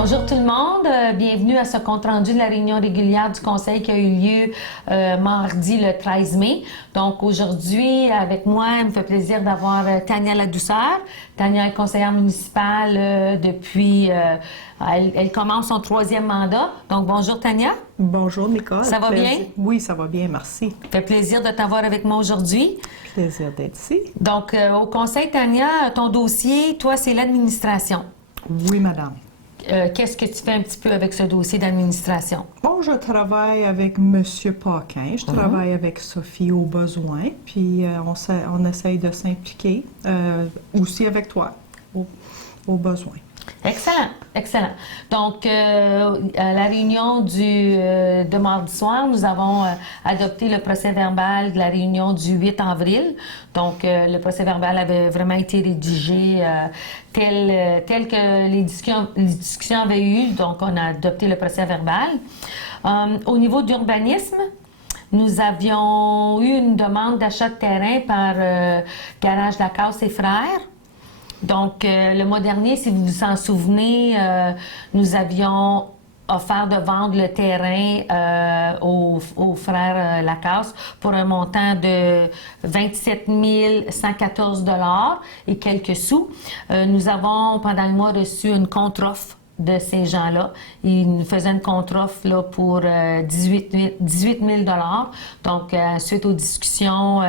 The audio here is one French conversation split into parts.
Bonjour tout le monde, bienvenue à ce compte-rendu de la réunion régulière du Conseil qui a eu lieu mardi le 13 mai. Donc aujourd'hui, avec moi, il me fait plaisir d'avoir Tania Ladouceur. Tania est conseillère municipale depuis... elle commence son 3e mandat. Donc bonjour Tania. Bonjour Nicole. Ça va bien? Oui, ça va bien, merci. Ça fait plaisir de t'avoir avec moi aujourd'hui. Plaisir d'être ici. Donc au Conseil, Tania, ton dossier, toi, c'est l'administration. Oui, madame. Qu'est-ce que tu fais un petit peu avec ce dossier d'administration? Bon, je travaille avec M. Paquin, je travaille avec Sophie au besoin, puis on essaye de s'impliquer aussi avec toi au besoin. Excellent, excellent. Donc, à la réunion de mardi soir, nous avons adopté le procès-verbal de la réunion du 8 avril. Donc, le procès-verbal avait vraiment été rédigé tel que les discussions avaient eu. Donc, on a adopté le procès-verbal. Au niveau d'urbanisme, nous avions eu une demande d'achat de terrain par Garage Lacasse et Frères. Donc, le mois dernier, si vous vous en souvenez, nous avions offert de vendre le terrain aux frères Lacasse pour un montant de 27 114 $ et quelques sous. Nous avons, pendant le mois, reçu une contre-offre de ces gens-là. Ils nous faisaient une contre-offre là, pour 18 000 $. Donc, suite aux discussions,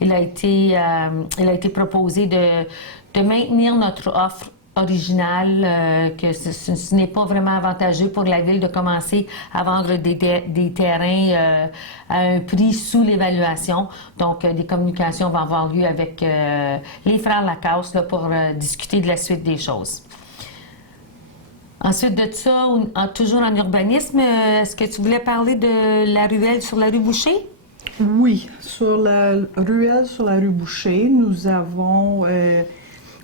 il a été proposé de maintenir notre offre originale, que ce n'est pas vraiment avantageux pour la Ville de commencer à vendre des terrains à un prix sous l'évaluation. Donc, des communications vont avoir lieu avec les frères Lacasse là, pour discuter de la suite des choses. Ensuite de ça, toujours en urbanisme, est-ce que tu voulais parler de la ruelle sur la rue Boucher? Oui, sur la ruelle sur la rue Boucher, nous avons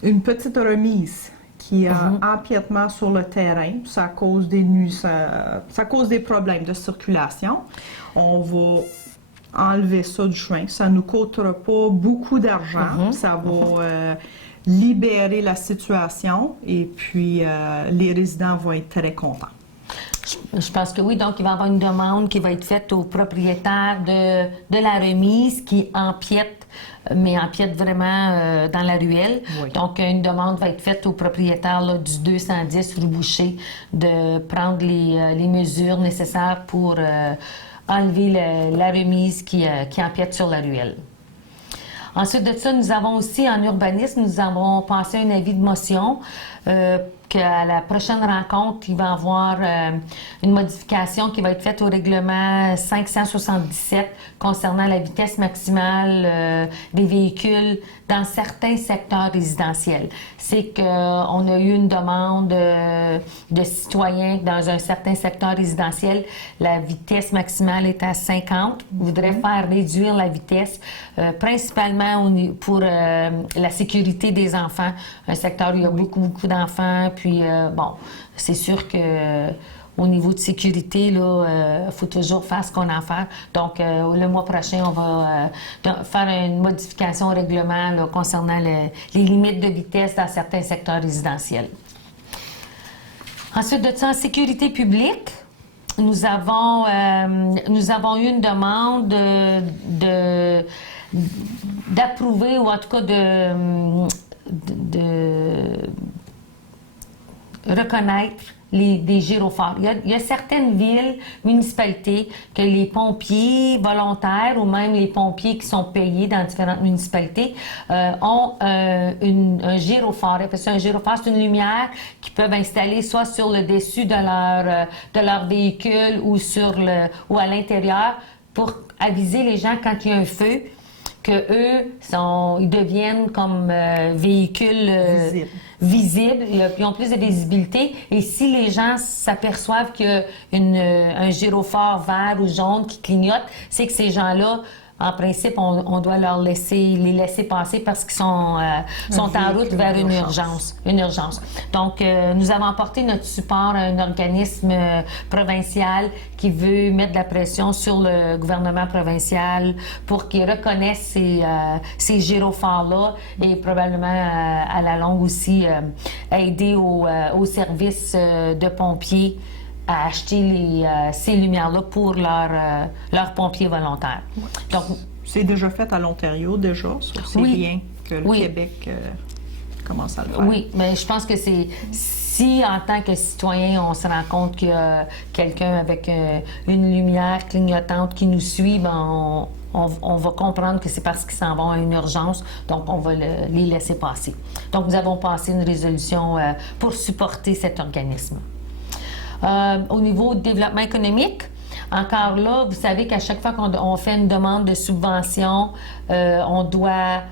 une petite remise qui a empiètement sur le terrain. Ça cause des problèmes de circulation. On va enlever ça du chemin. Ça ne nous coûtera pas beaucoup d'argent. Ça va libérer la situation et puis les résidents vont être très contents. Je pense que oui. Donc, il va y avoir une demande qui va être faite au propriétaire de la remise qui empiète, mais empiète vraiment dans la ruelle. Oui. Donc, une demande va être faite au propriétaire là, du 210 rue Boucher de prendre les mesures nécessaires pour enlever la remise qui empiète sur la ruelle. Ensuite de ça, nous avons aussi en urbanisme, nous avons passé un avis de motion qu'à la prochaine rencontre, il va y avoir une modification qui va être faite au règlement 577 concernant la vitesse maximale des véhicules dans certains secteurs résidentiels. C'est qu'on a eu une demande de citoyens dans un certain secteur résidentiel. La vitesse maximale est à 50. Ils voudraient faire réduire la vitesse, principalement pour la sécurité des enfants. Un secteur où il y a beaucoup d'enfants. Puis, bon, c'est sûr que au niveau de sécurité, il faut toujours faire ce qu'on a à faire. Donc, le mois prochain, on va faire une modification au règlement là, concernant les limites de vitesse dans certains secteurs résidentiels. Ensuite de ça, en sécurité publique, nous avons eu une demande d'approuver, ou en tout cas de reconnaître des gyrophares. Il y a certaines villes, municipalités, que les pompiers volontaires ou même les pompiers qui sont payés dans différentes municipalités ont un gyrophare. Un gyrophare, c'est une lumière qu'ils peuvent installer soit sur le dessus de leur véhicule ou à l'intérieur pour aviser les gens quand il y a un feu ils deviennent comme véhicules visibles, ils ont plus de visibilité. Et si les gens s'aperçoivent qu'il y a un gyrophare vert ou jaune qui clignote, c'est que ces gens-là en principe, on doit les laisser passer parce qu'ils sont en route vers une urgence. Donc, nous avons apporté notre support à un organisme provincial qui veut mettre de la pression sur le gouvernement provincial pour qu'il reconnaisse ces gyrophares-là et probablement à la longue aussi aider aux services de pompiers à acheter ces lumières-là pour leurs pompiers volontaires. Donc, c'est déjà fait à l'Ontario, déjà. C'est bien que le Québec commence à le faire. Oui, mais je pense que si en tant que citoyen, on se rend compte qu'il y a quelqu'un avec une lumière clignotante qui nous suit, ben on va comprendre que c'est parce qu'ils s'en vont à une urgence, donc on va les laisser passer. Donc, nous avons passé une résolution pour supporter cet organisme. Au niveau du développement économique, encore là, vous savez qu'à chaque fois qu'on fait une demande de subvention, on doit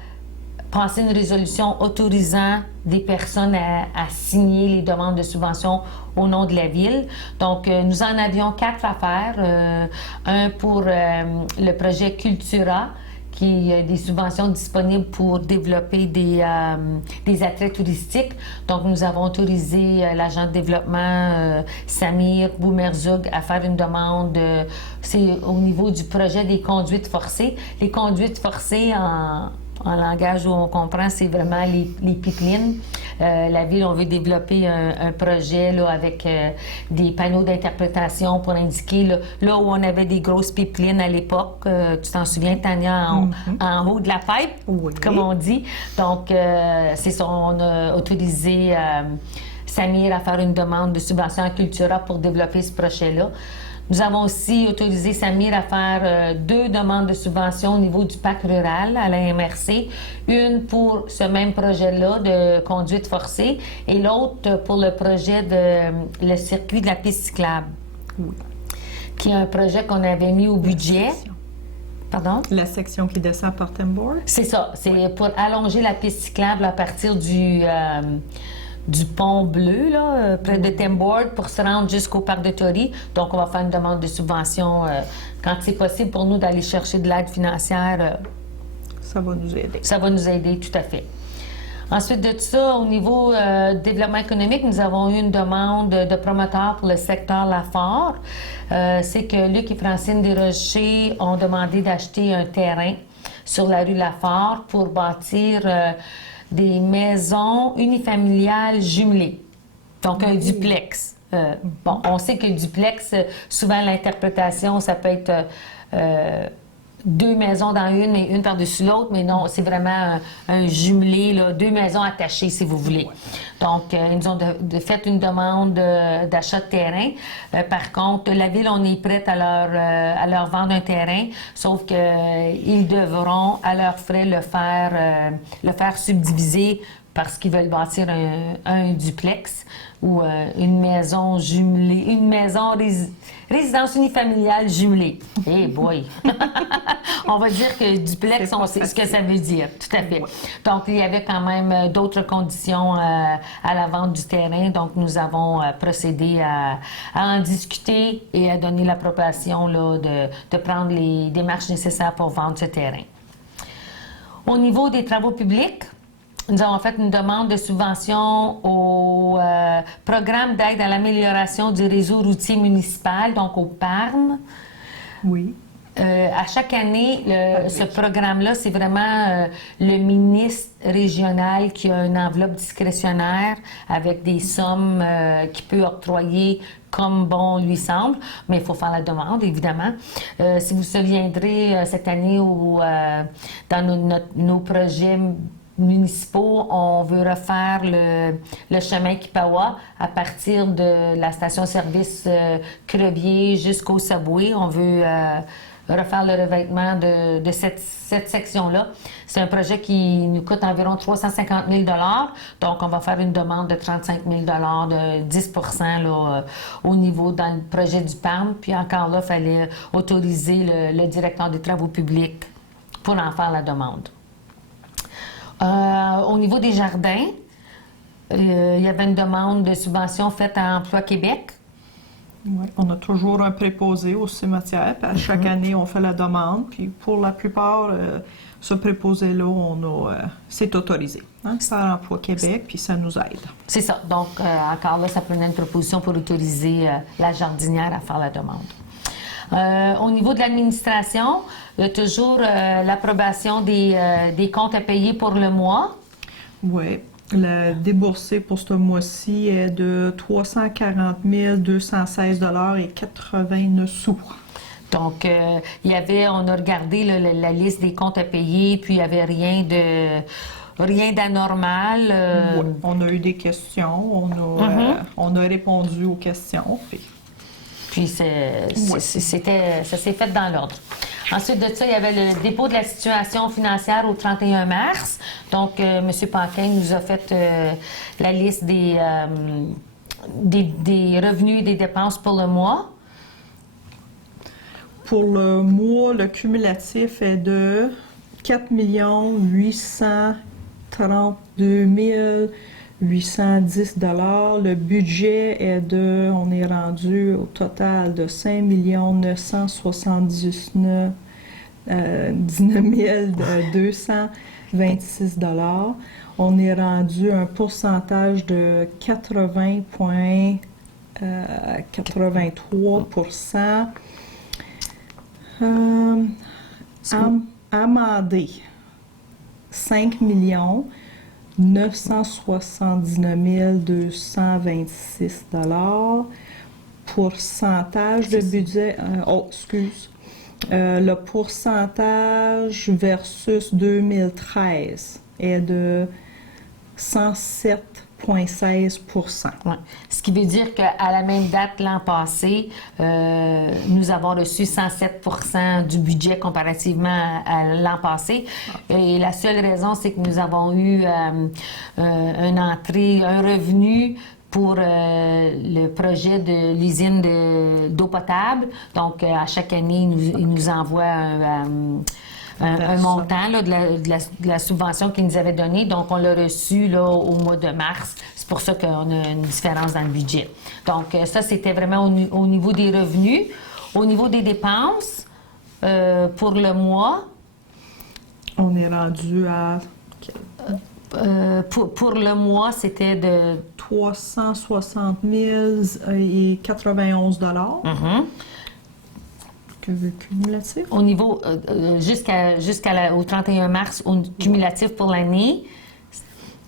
passer une résolution autorisant des personnes à signer les demandes de subvention au nom de la Ville. Donc, nous en avions 4 à faire. Un pour le projet Cultura, qui a des subventions disponibles pour développer des attraits touristiques. Donc, nous avons autorisé l'agent de développement Samir Boumerzug à faire une demande. C'est au niveau du projet des conduites forcées. Les conduites forcées, en langage où on comprend, c'est vraiment les pipelines. La Ville, on veut développer un projet là, avec des panneaux d'interprétation pour indiquer là où on avait des grosses pipelines à l'époque. Tu t'en souviens, Tania, en haut de la pipe, comme on dit. Donc, c'est ça, on a autorisé Samir à faire une demande de subvention à Cultura pour développer ce projet-là. Nous avons aussi autorisé Samir à faire 2 demandes de subvention au niveau du parc rural à la MRC. Une pour ce même projet-là de conduite forcée et l'autre pour le projet de le circuit de la piste cyclable, qui est un projet qu'on avait mis au budget. Pardon? La section qui descend par Tembourg? C'est ça. C'est pour allonger la piste cyclable à partir du pont bleu, là, près de Tembourg, pour se rendre jusqu'au parc de Tory. Donc, on va faire une demande de subvention quand c'est possible pour nous d'aller chercher de l'aide financière. Ça va nous aider. Ça va nous aider, tout à fait. Ensuite de ça, au niveau développement économique, nous avons eu une demande de promoteurs pour le secteur Lafare. C'est que Luc et Francine Desrochers ont demandé d'acheter un terrain sur la rue Lafare pour bâtir des maisons unifamiliales jumelées, donc un duplex. Bon, on sait que le duplex, souvent l'interprétation, ça peut être 2 maisons dans une et une par-dessus l'autre, mais non, c'est vraiment un jumelé, là, 2 maisons attachées, si vous voulez. Donc, ils nous ont fait une demande d'achat de terrain. Par contre, la Ville, on est prête à leur vendre un terrain, sauf qu'ils devront, à leurs frais, le faire subdiviser parce qu'ils veulent bâtir un duplex ou une maison jumelée, une maison résidence unifamiliale jumelée. Eh boy! On va dire que duplex, on sait ce que ça veut dire, tout à fait. Ouais. Donc, il y avait quand même d'autres conditions à la vente du terrain, donc nous avons procédé à en discuter et à donner l'approbation là, de prendre les démarches nécessaires pour vendre ce terrain. Au niveau des travaux publics, nous avons fait une demande de subvention au programme d'aide à l'amélioration du réseau routier municipal, donc au PARM. Oui. À chaque année, ce programme-là, c'est vraiment le ministre régional qui a une enveloppe discrétionnaire avec des sommes qu'il peut octroyer comme bon lui semble, mais il faut faire la demande, évidemment. Si vous vous souviendrez, cette année, dans nos projets municipaux, on veut refaire le chemin Kipawa à partir de la station-service Crevier jusqu'au Subway. On veut refaire le revêtement de cette section-là. C'est un projet qui nous coûte environ 350 000 $. Donc, on va faire une demande de 35 000 $, de 10 là, au niveau dans le projet du PARM. Puis encore là, il fallait autoriser le directeur des travaux publics pour en faire la demande. Au niveau des jardins, il y avait une demande de subvention faite à Emploi Québec. Ouais, on a toujours un préposé au cimetière, puis à chaque année, on fait la demande, puis pour la plupart, ce préposé-là, c'est autorisé hein, par Emploi Québec, puis ça nous aide. C'est ça. Donc, encore là, ça prenait une proposition pour autoriser la jardinière à faire la demande. Au niveau de l'administration, il y a toujours l'approbation des comptes à payer pour le mois. Oui. Le déboursé pour ce mois-ci est de 340 216 et 89 sous. Donc, on a regardé la liste des comptes à payer, puis il n'y avait rien d'anormal. Ouais, on a eu des questions, on a répondu aux questions. Puis ça s'est fait dans l'ordre. Ensuite de ça, il y avait le dépôt de la situation financière au 31 mars. Donc, M. Paquin nous a fait la liste des revenus et des dépenses pour le mois. Pour le mois, le cumulatif est de 4 832 810 $. Le budget est on est rendu au total de 5 979 226 $. On est rendu à un pourcentage de 80,83%. Amendé, 5 979 226 $. Pourcentage de budget, le pourcentage versus 2013 est de 107,16%. Ouais. Ce qui veut dire qu'à la même date l'an passé, nous avons reçu 107% du budget comparativement à l'an passé. Et la seule raison, c'est que nous avons eu un revenu pour le projet de l'usine d'eau potable. Donc, à chaque année, il nous envoie un montant là, de la subvention qu'ils nous avaient donnée. Donc, on l'a reçu là, au mois de mars. C'est pour ça qu'on a une différence dans le budget. Donc, ça, c'était vraiment au niveau des revenus. Au niveau des dépenses, pour le mois... On est rendu à... pour le mois, c'était de... 360 091 $. Cumulatif? Au niveau, au 31 mars, cumulatif pour l'année?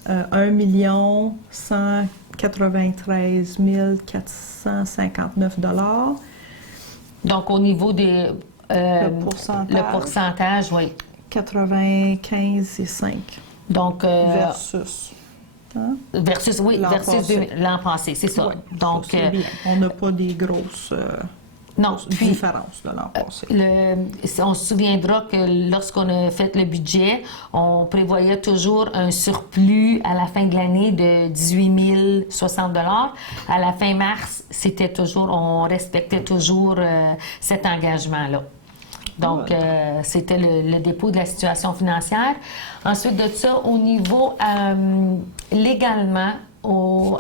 1 193 459 $. Donc, au niveau des... le pourcentage, oui. 95,5. Donc... versus... Hein? Versus l'an passé, c'est ça. Oui, donc, ça, c'est bien. On n'a pas des grosses... différence de l'an passé. On se souviendra que lorsqu'on a fait le budget, on prévoyait toujours un surplus à la fin de l'année de 18 060 $. À la fin mars, on respectait toujours cet engagement-là. Donc, c'était le dépôt de la situation financière. Ensuite de ça, au niveau légalement, au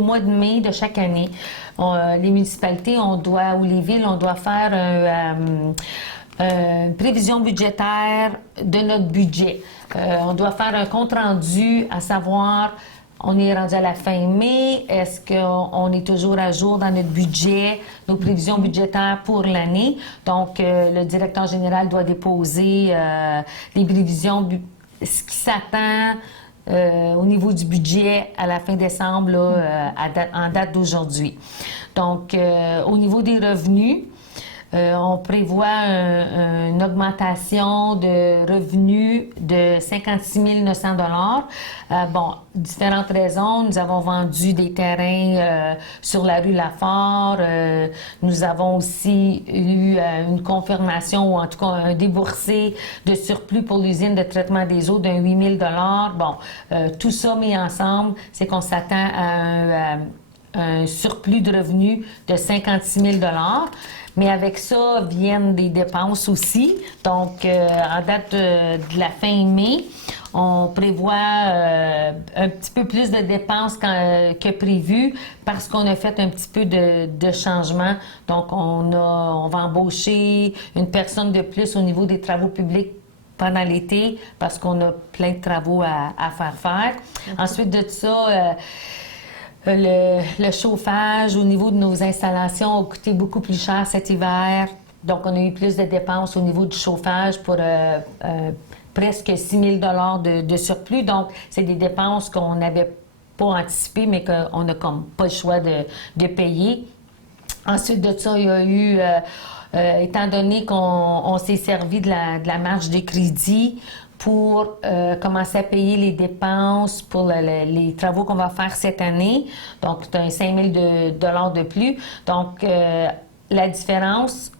mois de mai de chaque année, les municipalités, ou les villes, on doit faire une prévision budgétaire de notre budget. On doit faire un compte-rendu, à savoir, on est rendu à la fin mai, est-ce qu'on est toujours à jour dans notre budget, nos prévisions budgétaires pour l'année? Donc, le directeur général doit déposer les prévisions, ce qui s'attend au niveau du budget à la fin décembre, là, en date d'aujourd'hui. Donc, au niveau des revenus, on prévoit une augmentation de revenus de 56 900 $. Différentes raisons. Nous avons vendu des terrains sur la rue Lafort. Nous avons aussi eu une confirmation, ou en tout cas un déboursé de surplus pour l'usine de traitement des eaux d'un 8 000 $. Tout ça mis ensemble, c'est qu'on s'attend à un surplus de revenus de 56 000 $. Mais avec ça viennent des dépenses aussi. Donc, en date de la fin mai, on prévoit un petit peu plus de dépenses que prévu parce qu'on a fait un petit peu de changement. Donc, on va embaucher une personne de plus au niveau des travaux publics pendant l'été parce qu'on a plein de travaux à faire. Ensuite de ça, le chauffage au niveau de nos installations a coûté beaucoup plus cher cet hiver. Donc, on a eu plus de dépenses au niveau du chauffage pour presque 6 000 $ de surplus. Donc, c'est des dépenses qu'on n'avait pas anticipées, mais qu'on n'a comme pas le choix de payer. Ensuite de ça, il y a eu, étant donné qu'on s'est servi de la marge de crédit pour commencer à payer les dépenses pour les travaux qu'on va faire cette année. Donc, c'est un 5 000 $ de plus. Donc, la différence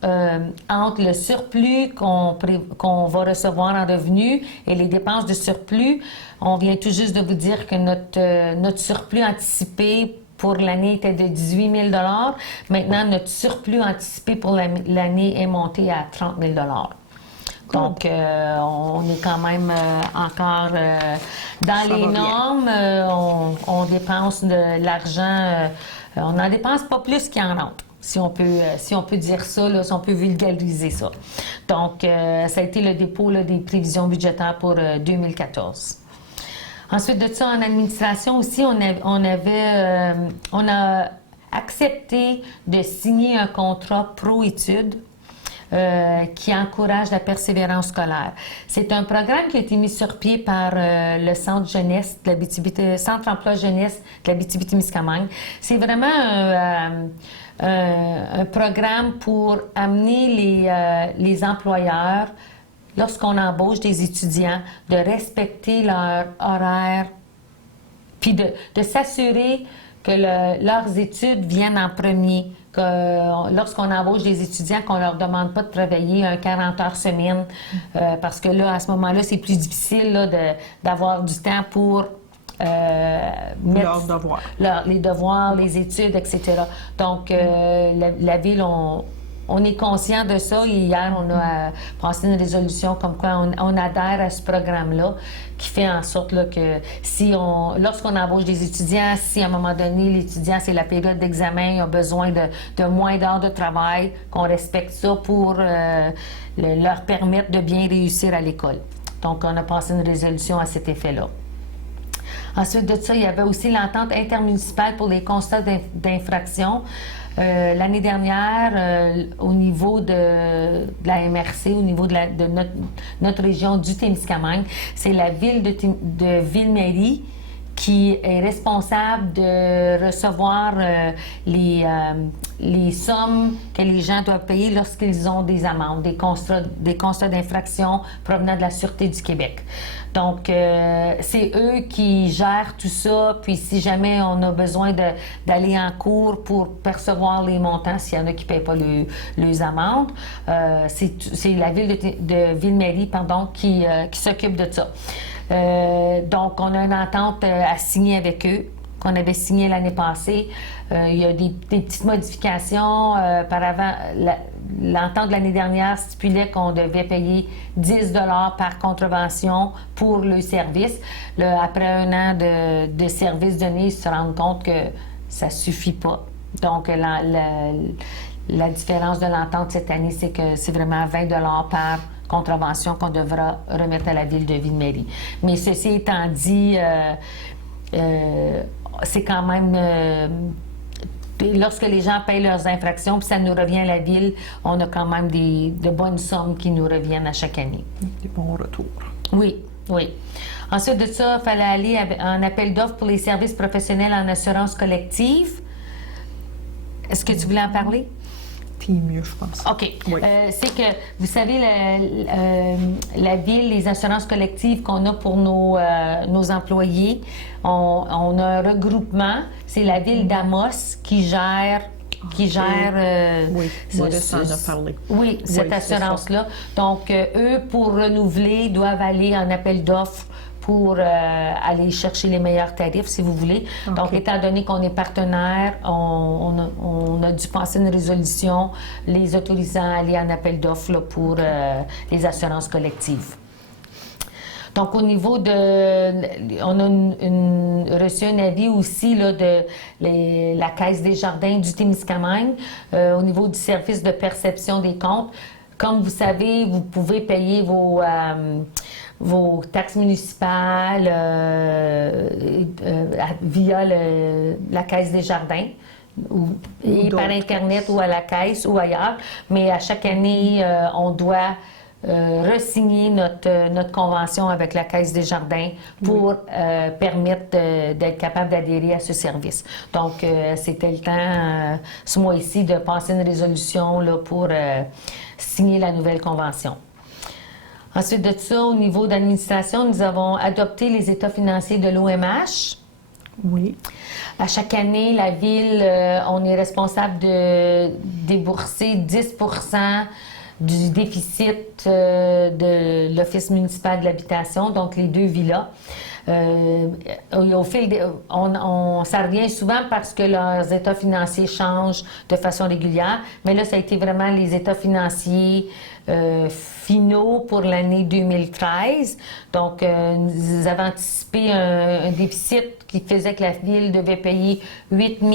entre le surplus qu'on va recevoir en revenus et les dépenses de surplus, on vient tout juste de vous dire que notre surplus anticipé pour l'année était de 18 000 $. Maintenant, notre surplus anticipé pour l'année est monté à 30 000 $. Donc, on est quand même encore dans les normes. On dépense de l'argent. On n'en dépense pas plus qu'il en rentre, si on peut dire ça, là, si on peut vulgariser ça. Donc, ça a été le dépôt là, des prévisions budgétaires pour 2014. Ensuite de ça, en administration aussi, on a accepté de signer un contrat pro-études qui encourage la persévérance scolaire. C'est un programme qui a été mis sur pied par le Centre jeunesse de l'Abitibi, Centre emploi jeunesse de l'Abitibi-Témiscamingue. C'est vraiment un programme pour amener les employeurs, lorsqu'on embauche des étudiants, de respecter leur horaire, puis de s'assurer que leurs études viennent en premier. Que lorsqu'on embauche des étudiants, qu'on leur demande pas de travailler un 40 heures semaine, parce que là, à ce moment-là, c'est plus difficile là, d'avoir du temps pour mettre les devoirs, les études, etc. Donc, la Ville, on est conscient de ça. Et hier, on a passé une résolution comme quoi on adhère à ce programme-là, qui fait en sorte là, que lorsqu'on embauche des étudiants, si à un moment donné, l'étudiant, c'est la période d'examen, il a besoin de moins d'heures de travail, qu'on respecte ça pour leur permettre de bien réussir à l'école. Donc, on a passé une résolution à cet effet-là. Ensuite de ça, il y avait aussi l'entente intermunicipale pour les constats d'infraction. L'année dernière, au niveau de la MRC, au niveau de notre région du Témiscamingue, c'est la ville de Ville-Marie qui est responsable de recevoir les sommes que les gens doivent payer lorsqu'ils ont des amendes, des constats d'infraction provenant de la Sûreté du Québec. Donc, c'est eux qui gèrent tout ça, puis si jamais on a besoin d'aller en cours pour percevoir les montants, s'il y en a qui ne payent pas les amendes, c'est la ville de Ville-Marie, qui s'occupe de ça. Donc, on a une entente à signer avec eux, qu'on avait signé l'année passée. Il y a des petites modifications. Par avant, l'entente de l'année dernière stipulait qu'on devait payer 10 $ par contravention pour le service. Là, après un an de service donné, ils se rendent compte que ça ne suffit pas. Donc, la différence de l'entente cette année, c'est que c'est vraiment 20 $ par contravention qu'on devra remettre à la ville de Ville-Marie. Mais ceci étant dit, c'est quand même... lorsque les gens payent leurs infractions, puis ça nous revient à la ville, on a quand même de bonnes sommes qui nous reviennent à chaque année. Des bons retours. Oui, oui. Ensuite de ça, il fallait aller en appel d'offres pour les services professionnels en assurance collective. Est-ce que tu voulais en parler? Puis mieux, je pense. OK. Oui. C'est que, vous savez, la Ville, les assurances collectives qu'on a pour nos employés, on a un regroupement. C'est la Ville d'Amos qui gère... oui, Modeste en a parlé. Oui, cette assurance-là. Donc, eux, pour renouveler, doivent aller en appel d'offres pour aller chercher les meilleurs tarifs, si vous voulez. Okay. Donc, étant donné qu'on est partenaire, on a dû passer une résolution les autorisant à aller en appel d'offres pour les assurances collectives. Donc, au niveau de... On a reçu un avis aussi là, de la Caisse des jardins du Témiscamingue au niveau du service de perception des comptes. Comme vous savez, vous pouvez payer vos taxes municipales via la Caisse des jardins. Et par Internet ou à la caisse ou ailleurs. Mais à chaque année, on doit re-signer notre convention avec la Caisse des jardins pour permettre d'être capable d'adhérer à ce service. Donc, c'était le temps, ce mois-ci, de passer une résolution là, pour signer la nouvelle convention. Ensuite de ça, au niveau d'administration, nous avons adopté les états financiers de l'OMH. Oui. À chaque année, la Ville, on est responsable de débourser 10 du déficit de l'Office municipal de l'habitation, donc les 2 villas. Au fil ça revient souvent parce que leurs états financiers changent de façon régulière, mais là, ça a été vraiment les états financiers finaux pour l'année 2013. Donc, nous avons anticipé un déficit qui faisait que la Ville devait payer 8 000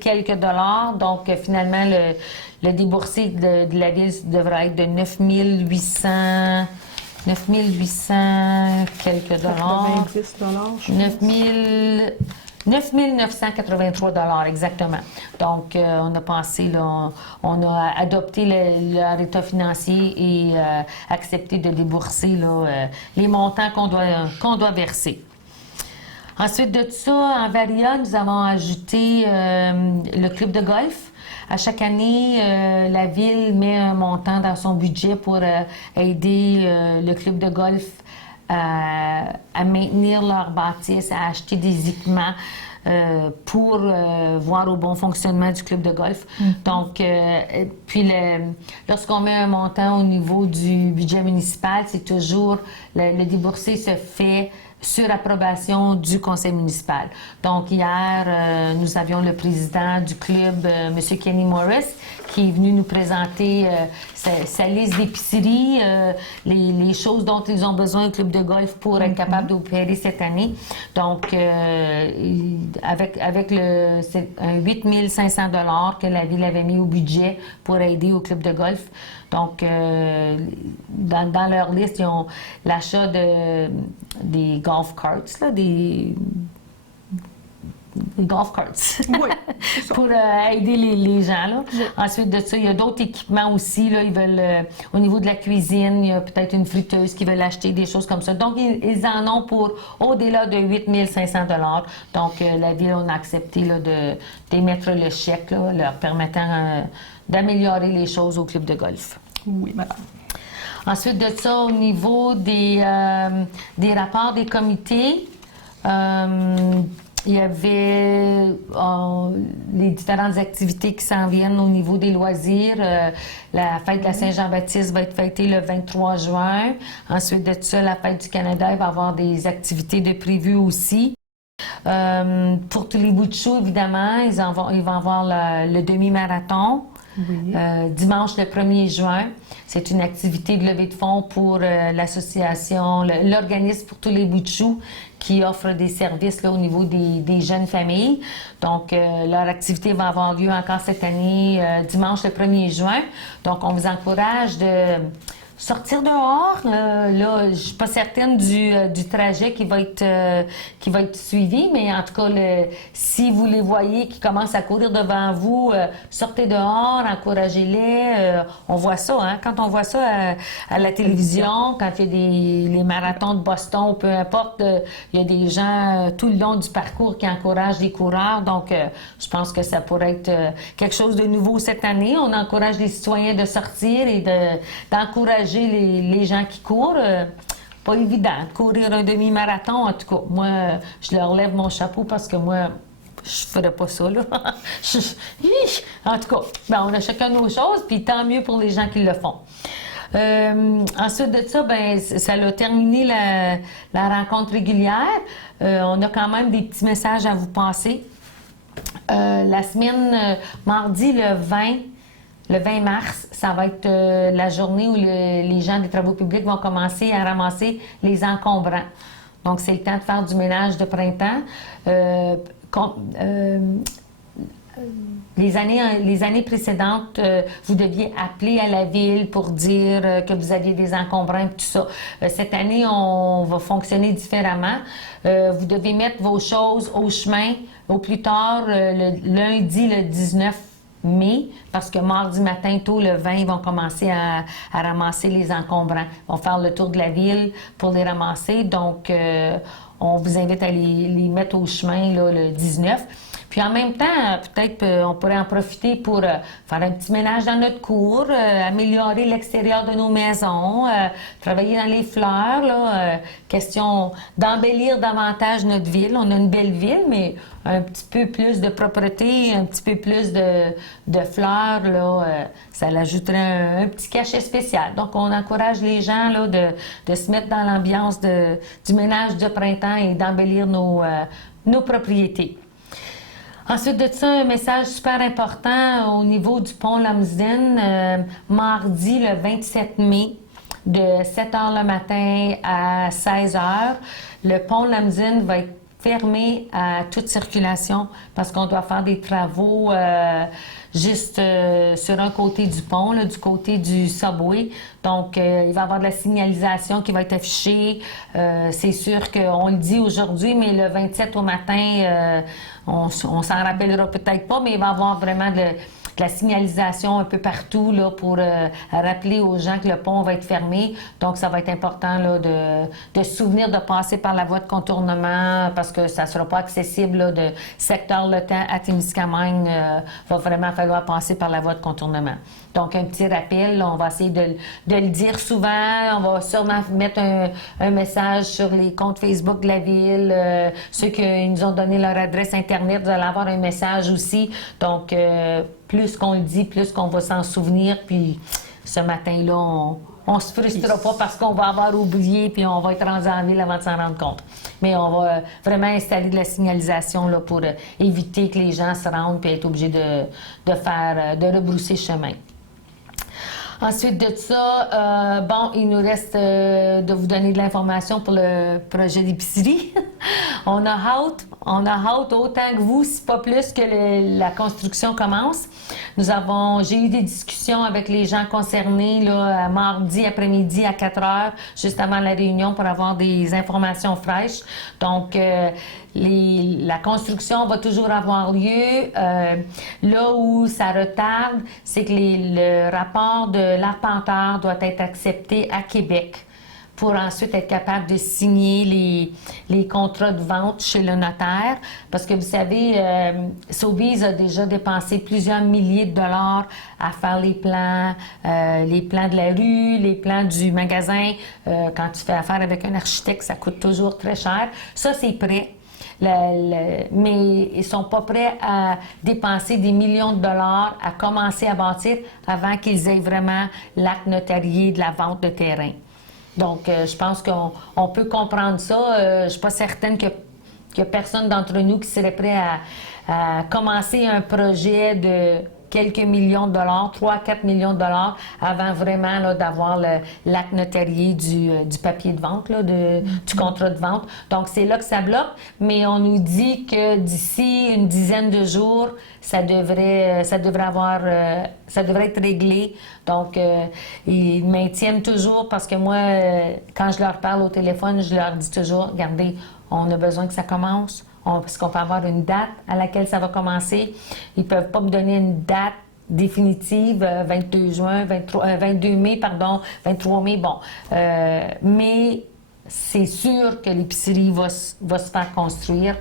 quelques dollars. Donc, finalement, le déboursé de la Ville devrait être de 9 800 quelques dollars. 9 983 dollars exactement. Donc, on a pensé, là, on a adopté leur état financier et accepté de débourser là, les montants qu'on doit verser. Ensuite de ça, en Varia, nous avons ajouté le club de golf. À chaque année, la Ville met un montant dans son budget pour aider le club de golf à maintenir leur bâtisse, à acheter des équipements pour voir au bon fonctionnement du club de golf. Donc, puis lorsqu'on met un montant au niveau du budget municipal, c'est toujours, le déboursé se fait sur approbation du conseil municipal. Donc, hier, nous avions le président du club, M. Kenny Morris, qui est venu nous présenter sa liste d'épiceries, les choses dont ils ont besoin au club de golf pour être capable d'opérer cette année. Donc, avec c'est un 8 500 $ que la Ville avait mis au budget pour aider au club de golf. Donc, dans leur liste, ils ont l'achat des golf carts, là, des golf carts, Oui, pour aider les gens. Là. Oui. Ensuite de ça, il y a d'autres équipements aussi. Là, ils veulent, au niveau de la cuisine, il y a peut-être une friteuse qui veulent acheter, des choses comme ça. Donc, ils en ont pour au-delà de 8 500 $. Donc, la Ville, on a accepté là, d'émettre le chèque, là, leur permettant d'améliorer les choses au club de golf. Oui, madame. Ensuite de ça, au niveau des rapports des comités, il y avait les différentes activités qui s'en viennent au niveau des loisirs. La fête de la Saint-Jean-Baptiste va être fêtée le 23 juin. Ensuite de ça, la fête du Canada, il va y avoir des activités de prévues aussi. Pour tous les bouts de chou, évidemment, ils vont avoir le demi-marathon. Oui. Dimanche le 1er juin, c'est une activité de levée de fonds pour l'association, l'organisme pour tous les bouts de chou qui offre des services là, au niveau des jeunes familles. Donc, leur activité va avoir lieu encore cette année, dimanche le 1er juin. Donc, on vous encourage de sortir dehors. Là, je ne suis pas certaine du trajet qui va être suivi, mais en tout cas, si vous les voyez qui commencent à courir devant vous, sortez dehors, encouragez-les. On voit ça, hein? Quand on voit ça à la télévision, quand il y a les marathons de Boston, peu importe, il y a des gens tout le long du parcours qui encouragent les coureurs. Donc, je pense que ça pourrait être quelque chose de nouveau cette année. On encourage les citoyens de sortir et d'encourager les gens qui courent. Pas évident de courir un demi-marathon, en tout cas. Moi, je leur lève mon chapeau parce que moi, je ferais pas ça, là. En tout cas, ben, on a chacun nos choses, puis tant mieux pour les gens qui le font. Ensuite de ça, ben, ça a terminé la rencontre régulière. On a quand même des petits messages à vous passer. La semaine, mardi le 20 Le 20 mars, ça va être la journée où les gens des travaux publics vont commencer à ramasser les encombrants. Donc, c'est le temps de faire du ménage de printemps. Les années précédentes, vous deviez appeler à la ville pour dire que vous aviez des encombrants et tout ça. Cette année, on va fonctionner différemment. Vous devez mettre vos choses au chemin au plus tard le lundi, le 19 mai, parce que mardi matin, tôt, le 20, ils vont commencer à ramasser les encombrants. Ils vont faire le tour de la ville pour les ramasser. Donc, on vous invite à les mettre au chemin là, le 19. Puis en même temps, peut-être on pourrait en profiter pour faire un petit ménage dans notre cour, améliorer l'extérieur de nos maisons, travailler dans les fleurs, là, question d'embellir davantage notre ville. On a une belle ville, mais un petit peu plus de propreté, un petit peu plus de fleurs, là, ça l'ajouterait un petit cachet spécial. Donc, on encourage les gens là, de se mettre dans l'ambiance du ménage de printemps et d'embellir nos propriétés. Ensuite de ça, un message super important au niveau du pont Lumsden, mardi le 27 mai, de 7 h le matin à 16 h. Le pont Lumsden va être fermé à toute circulation parce qu'on doit faire des travaux juste sur un côté du pont, là, du côté du subway. Donc, il va y avoir de la signalisation qui va être affichée. C'est sûr qu'on le dit aujourd'hui, mais le 27 au matin, on s'en rappellera peut-être pas, mais il va y avoir vraiment de la signalisation un peu partout là, pour rappeler aux gens que le pont va être fermé. Donc, ça va être important là, de se souvenir de passer par la voie de contournement parce que ça ne sera pas accessible là, de secteur Le Temps à Témiscamingue. Va vraiment falloir passer par la voie de contournement. Donc, un petit rappel, là, on va essayer de le dire souvent. On va sûrement mettre un message sur les comptes Facebook de la ville. Ceux qui nous ont donné leur adresse Internet, vous allez avoir un message aussi. Donc, plus qu'on le dit, plus qu'on va s'en souvenir. Puis, ce matin-là, on se frustrera pas parce qu'on va avoir oublié puis on va être rendu en ville avant de s'en rendre compte. Mais on va vraiment installer de la signalisation là, pour éviter que les gens se rendent puis être obligés de rebrousser chemin. Ensuite de ça, il nous reste de vous donner de l'information pour le projet d'épicerie. On a hâte autant que vous, si pas plus que la construction commence. J'ai eu des discussions avec les gens concernés là, mardi après-midi à 4 h, juste avant la réunion, pour avoir des informations fraîches. Donc, la construction va toujours avoir lieu. Là où ça retarde, c'est que le rapport de l'arpenteur doit être accepté à Québec pour ensuite être capable de signer les contrats de vente chez le notaire. Parce que vous savez, Sobeys a déjà dépensé plusieurs milliers de dollars à faire les plans de la rue, les plans du magasin. Quand tu fais affaire avec un architecte, ça coûte toujours très cher. Ça, c'est prêt. Mais ils sont pas prêts à dépenser des millions de dollars à commencer à bâtir avant qu'ils aient vraiment l'acte notarié de la vente de terrain. Donc, je pense qu'on peut comprendre ça. Je ne suis pas certaine qu'il y a personne d'entre nous qui serait prêt à commencer un projet de quelques millions de dollars, 3-4 millions de dollars, avant vraiment là, d'avoir l'acte notarié du papier de vente, là, du contrat de vente. Donc, c'est là que ça bloque, mais on nous dit que d'ici une dizaine de jours, ça devrait être réglé. Donc, ils maintiennent toujours, parce que moi, quand je leur parle au téléphone, je leur dis toujours, regardez, on a besoin que ça commence. Parce qu'on peut avoir une date à laquelle ça va commencer. Ils ne peuvent pas me donner une date définitive, 22 mai, 23 mai, bon. Mais c'est sûr que l'épicerie va se faire construire.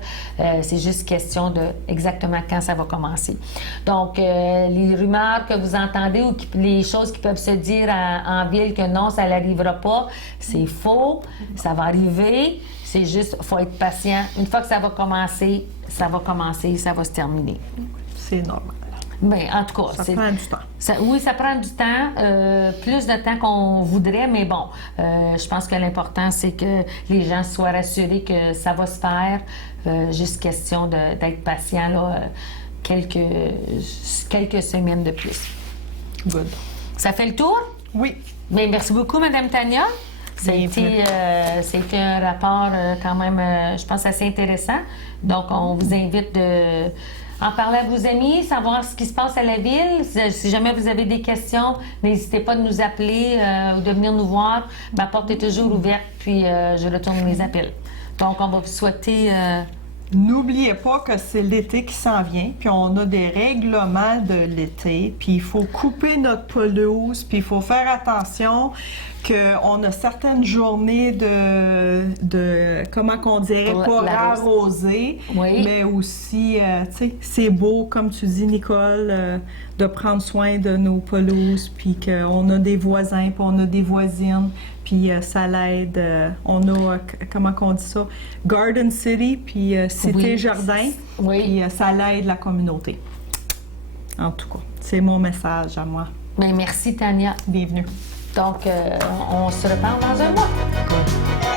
C'est juste question de exactement quand ça va commencer. Donc, les rumeurs que vous entendez ou les choses qui peuvent se dire en ville que non, ça n'arrivera pas, c'est faux. Ça va arriver. C'est juste, il faut être patient. Une fois que ça va commencer, ça va se terminer. C'est normal. Mais en tout cas, ça prend du temps. Oui, ça prend du temps, plus de temps qu'on voudrait, mais bon, je pense que l'important, c'est que les gens soient rassurés que ça va se faire. Juste question d'être patient, là, quelques semaines de plus. suis good. Ça fait le tour? Oui. Bien, merci beaucoup, Mme Tania. C'était un rapport quand même, je pense, assez intéressant. Donc, on vous invite de en parler à vos amis, savoir ce qui se passe à la ville. Si jamais vous avez des questions, n'hésitez pas de nous appeler ou de venir nous voir. Ma porte est toujours ouverte, puis je retourne les appels. Donc, on va vous souhaiter... N'oubliez pas que c'est l'été qui s'en vient, puis on a des règlements de l'été, puis il faut couper notre pelouse, puis il faut faire attention qu'on a certaines journées de comment qu'on dirait, pas arrosées, oui. mais aussi, tu sais, c'est beau, comme tu dis, Nicole, de prendre soin de nos pelouses, puis qu'on a des voisins, puis on a des voisines, puis ça l'aide. On a, comment qu'on dit ça, Garden City, puis Cité-Jardin, oui. puis ça l'aide la communauté. En tout cas, c'est mon message à moi. Bien, merci, Tania. Bienvenue. Donc, on se reparle dans un mois.